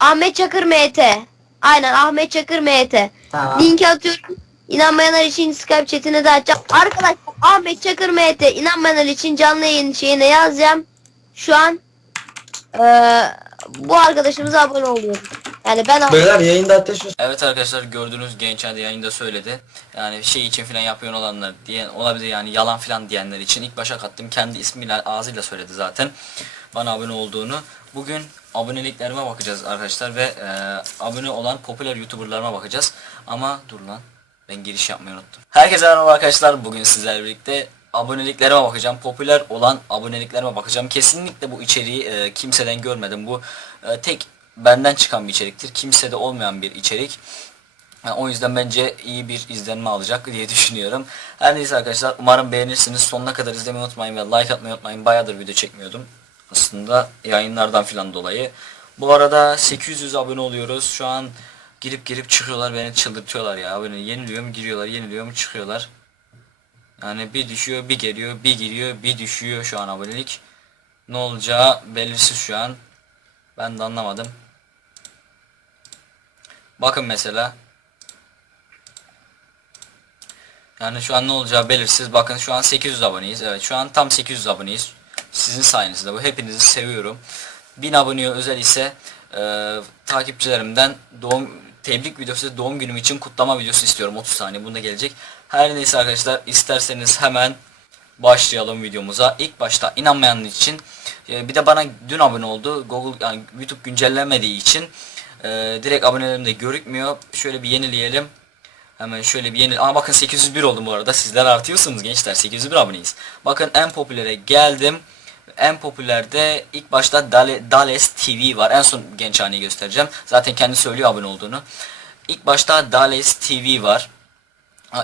Ahmet Çakır MT. Aynen Ahmet Çakır MT. Tamam. Linki atıyorum. İnanmayanlar için Skype chatini de açacağım. Arkadaşlar Ahmet Çakır MT. İnanmayanlar için canlı yayın şeyine yazacağım. Şu an eee, bu arkadaşımıza abone oluyorum. Yani ben Beyler yayında ateş. Evet arkadaşlar gördüğünüz genç hadi yayında söyledi. Yani şey için filan yapıyor olanlar diyen olabilir yani yalan filan diyenler için ilk başa kattım. Kendi ismiyle ağzıyla söyledi zaten. Bana abone olduğunu. Bugün aboneliklerime bakacağız arkadaşlar ve e, abone olan popüler youtuberlarıma bakacağız. Ama dur lan ben giriş yapmayı unuttum. Herkese merhaba arkadaşlar. Bugün sizlerle birlikte aboneliklerime bakacağım. Popüler olan aboneliklerime bakacağım. Kesinlikle bu içeriği e, kimseden görmedim. Bu e, tek benden çıkan bir içeriktir. Kimsede olmayan bir içerik. Yani o yüzden bence iyi bir izlenme alacak diye düşünüyorum. Her neyse arkadaşlar umarım beğenirsiniz. Sonuna kadar izlemeyi unutmayın ve like atmayı unutmayın. Bayağıdır video çekmiyordum. Aslında yayınlardan filan dolayı. Bu arada 800 abone oluyoruz. Şu an girip girip çıkıyorlar beni çıldırtıyorlar ya. Abone yeniliyor mu giriyorlar, yeniliyor mu çıkıyorlar. Yani bir düşüyor, bir geliyor, bir giriyor, bir düşüyor şu an abonelik. Ne olacağı belirsiz şu an. Ben de anlamadım. Bakın mesela. Yani şu an ne olacağı belirsiz. Bakın şu an 800 aboneyiz. Evet şu an tam 800 aboneyiz. Sizin sayenizde bu. Hepinizi seviyorum. 1000 aboneye özel ise e, takipçilerimden doğum tebrik videosu doğum günüm için kutlama videosu istiyorum 30 saniye bunda gelecek. Her neyse arkadaşlar isterseniz hemen başlayalım videomuza. İlk başta inanmayanlar için e, bir de bana dün abone oldu. Google yani YouTube güncellemediği için e, direkt abonelerim de görükmüyor. Şöyle bir yenileyelim. Hemen şöyle bir yeni ama bakın 801 oldum bu arada. Sizler artıyorsunuz gençler. 801 aboneyiz. Bakın en popülere geldim. En popülerde ilk başta Dale, Dales TV var. En son genç haneyi göstereceğim. Zaten kendi söylüyor abone olduğunu. İlk başta Dales TV var.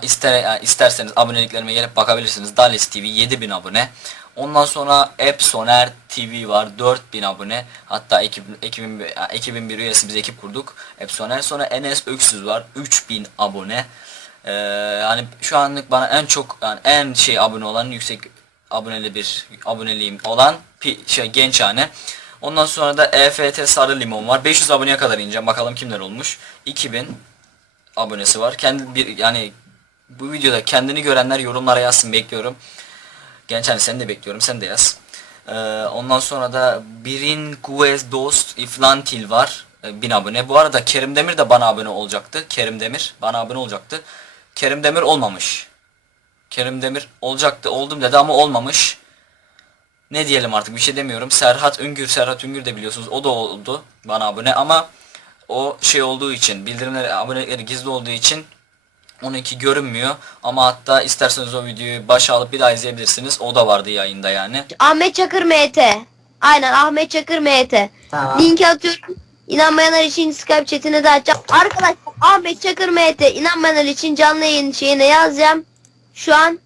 İster, isterseniz aboneliklerime gelip bakabilirsiniz. Dales TV 7000 abone. Ondan sonra Epsoner TV var 4000 abone. Hatta ekip, ekibin, ekibin bir üyesi biz ekip kurduk. Epsoner. Sonra Enes Öksüz var 3000 abone. Ee, yani şu anlık bana en çok yani en şey abone olan yüksek aboneli bir aboneliğim olan pi, şey gençhane. Ondan sonra da EFT Sarı Limon var. 500 aboneye kadar ineceğim. Bakalım kimler olmuş. 2000 abonesi var. Kendi bir yani bu videoda kendini görenler yorumlara yazsın bekliyorum. Genç hani seni de bekliyorum sen de yaz. Ee, ondan sonra da Birin Guez Dost Iflantil var. Ee, 1000 abone. Bu arada Kerim Demir de bana abone olacaktı. Kerim Demir bana abone olacaktı. Kerim Demir olmamış. Kerim Demir olacaktı oldum dedi ama olmamış. Ne diyelim artık bir şey demiyorum. Serhat Üngür, Serhat Üngür de biliyorsunuz o da oldu bana abone ama o şey olduğu için bildirimleri abonelikleri gizli olduğu için onunki görünmüyor ama hatta isterseniz o videoyu başa alıp bir daha izleyebilirsiniz. O da vardı yayında yani. Ahmet Çakır MT. Aynen Ahmet Çakır MT. Tamam. Linki atıyorum. İnanmayanlar için Skype chatini de açacağım. Arkadaşlar Ahmet Çakır MT. İnanmayanlar için canlı yayın şeyine yazacağım. Şu an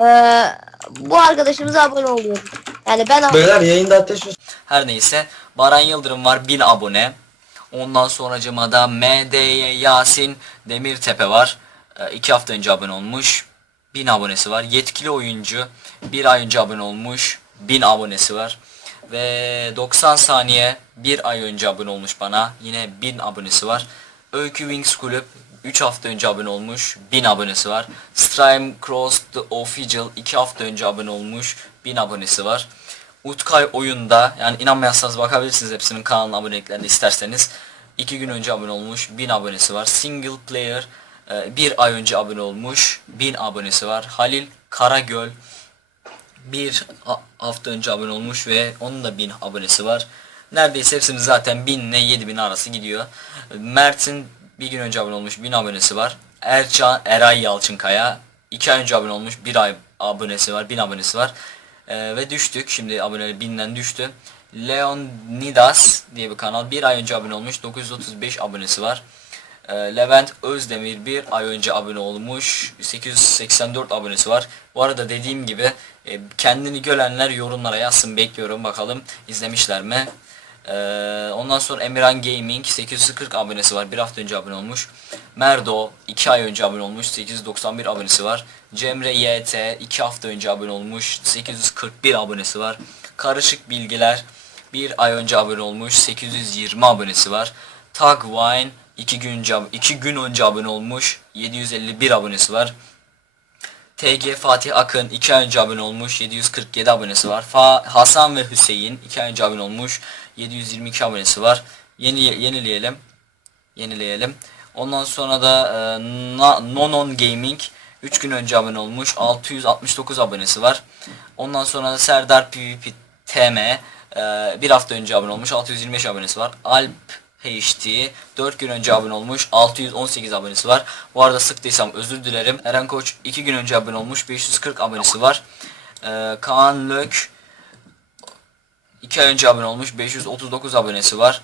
eee, bu arkadaşımıza abone oluyorum. Yani ben Beyler yayında ateş. Her neyse Baran Yıldırım var 1000 abone. Ondan sonracıma da MDY Yasin Demirtepe var. 2 hafta önce abone olmuş. 1000 abonesi var. Yetkili oyuncu 1 ay önce abone olmuş. 1000 abonesi var. Ve 90 saniye 1 ay önce abone olmuş bana. Yine 1000 abonesi var. Öykü Wings Kulüp 3 hafta önce abone olmuş. 1000 abonesi var. Strime Cross The Official 2 hafta önce abone olmuş. 1000 abonesi var. Utkay oyunda yani inanmayansanız bakabilirsiniz hepsinin kanalına aboneliklerine isterseniz. 2 gün önce abone olmuş 1000 abonesi var. Single Player e, bir ay önce abone olmuş 1000 abonesi var. Halil Karagöl bir ha- hafta önce abone olmuş ve onun da 1000 abonesi var. Neredeyse hepsinin zaten 1000 ile 7000 arası gidiyor. Mert'in bir gün önce abone olmuş 1000 abonesi var. Erçan Eray Yalçınkaya 2 ay önce abone olmuş 1 ay abonesi var 1000 abonesi var. Ee, ve düştük şimdi aboneli 1000'den düştü. Leonidas diye bir kanal bir ay önce abone olmuş 935 abonesi var. Ee, Levent Özdemir bir ay önce abone olmuş 884 abonesi var. Bu arada dediğim gibi e, kendini görenler yorumlara yazsın bekliyorum bakalım izlemişler mi. Ee, ondan sonra Emirhan Gaming 840 abonesi var. Bir hafta önce abone olmuş. Merdo 2 ay önce abone olmuş. 891 abonesi var. Cemre YT 2 hafta önce abone olmuş. 841 abonesi var. Karışık Bilgiler Bir ay önce abone olmuş 820 abonesi var. Tag Wine 2 gün önce, 2 gün önce abone olmuş 751 abonesi var. TG Fatih Akın 2 ay önce abone olmuş 747 abonesi var. Fa Hasan ve Hüseyin 2 ay önce abone olmuş 722 abonesi var. Yeni yenileyelim. Yenileyelim. Ondan sonra da e, Nonon Gaming 3 gün önce abone olmuş 669 abonesi var. Ondan sonra da Serdar PvP TM e, hafta önce abone olmuş 625 abonesi var. Alp HD 4 gün önce abone olmuş 618 abonesi var. Bu arada sıktıysam özür dilerim. Eren Koç 2 gün önce abone olmuş 540 abonesi var. E, Kaan Lök 2 ay önce abone olmuş 539 abonesi var.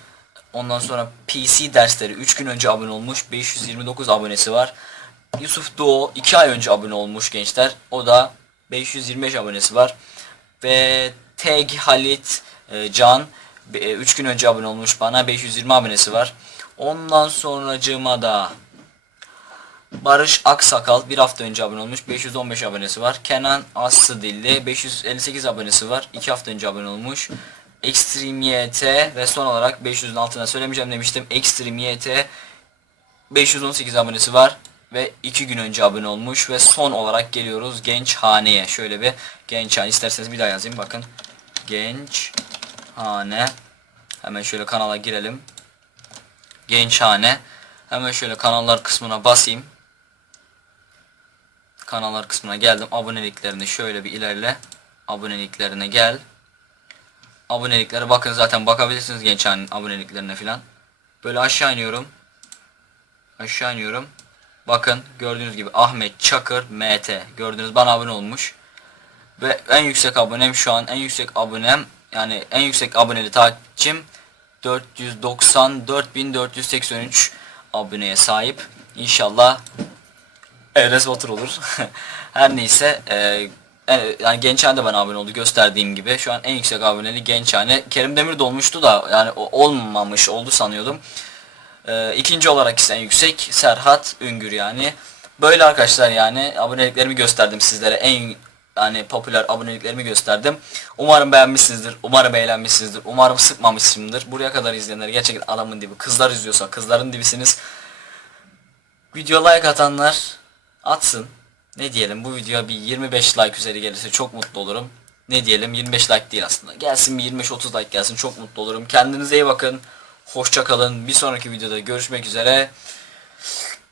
Ondan sonra PC dersleri 3 gün önce abone olmuş 529 abonesi var. Yusuf Doğu 2 ay önce abone olmuş gençler. O da 525 abonesi var. Ve Teg Halit e, Can 3 gün önce abone olmuş bana 520 abonesi var. Ondan sonracığıma da Barış Aksakal bir hafta önce abone olmuş 515 abonesi var. Kenan Aslı Dilli 558 abonesi var. 2 hafta önce abone olmuş. Extreme YT ve son olarak 500'ün altına söylemeyeceğim demiştim. Extreme YT 518 abonesi var ve 2 gün önce abone olmuş ve son olarak geliyoruz Genç Hane'ye. Şöyle bir Genç Hane isterseniz bir daha yazayım bakın. Genç Hane. Hemen şöyle kanala girelim. Genç Hane. Hemen şöyle kanallar kısmına basayım. Kanallar kısmına geldim. Aboneliklerini şöyle bir ilerle. Aboneliklerine gel. Aboneliklere bakın zaten bakabilirsiniz genç hanenin aboneliklerine filan. Böyle aşağı iniyorum. Aşağı iniyorum. Bakın gördüğünüz gibi Ahmet Çakır MT. Gördüğünüz bana abone olmuş. Ve en yüksek abonem şu an en yüksek abonem yani en yüksek aboneli takipçim 494.483 aboneye sahip. İnşallah Enes Batur olur. Her neyse e, e, yani Gençhane de bana abone oldu gösterdiğim gibi. Şu an en yüksek aboneli Gençhane. Kerim Demir de olmuştu da yani olmamış oldu sanıyordum. E, ikinci olarak ise en yüksek Serhat Üngür yani. Böyle arkadaşlar yani aboneliklerimi gösterdim sizlere. En yani popüler aboneliklerimi gösterdim. Umarım beğenmişsinizdir. Umarım eğlenmişsinizdir. Umarım sıkmamışımdır. Buraya kadar izleyenler gerçekten adamın dibi. Kızlar izliyorsa kızların dibisiniz. Video like atanlar atsın. Ne diyelim bu videoya bir 25 like üzeri gelirse çok mutlu olurum. Ne diyelim 25 like değil aslında. Gelsin bir 25-30 like gelsin çok mutlu olurum. Kendinize iyi bakın. Hoşça kalın. Bir sonraki videoda görüşmek üzere.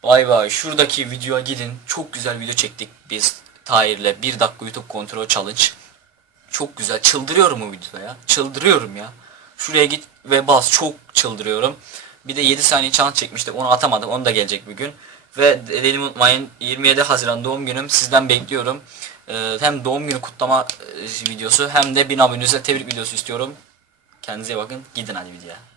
Bay bay. Şuradaki videoya gidin. Çok güzel video çektik biz Tahir'le. 1 dakika YouTube kontrol challenge. Çok güzel. Çıldırıyorum o videoda ya. Çıldırıyorum ya. Şuraya git ve bas. Çok çıldırıyorum. Bir de 7 saniye challenge çekmiştim. Onu atamadım. Onu da gelecek bir gün. Ve dediğimi unutmayın. 27 Haziran doğum günüm. Sizden bekliyorum. Ee, hem doğum günü kutlama e, videosu hem de 1000 abone üzeri tebrik videosu istiyorum. Kendinize bakın. Gidin hadi videoya.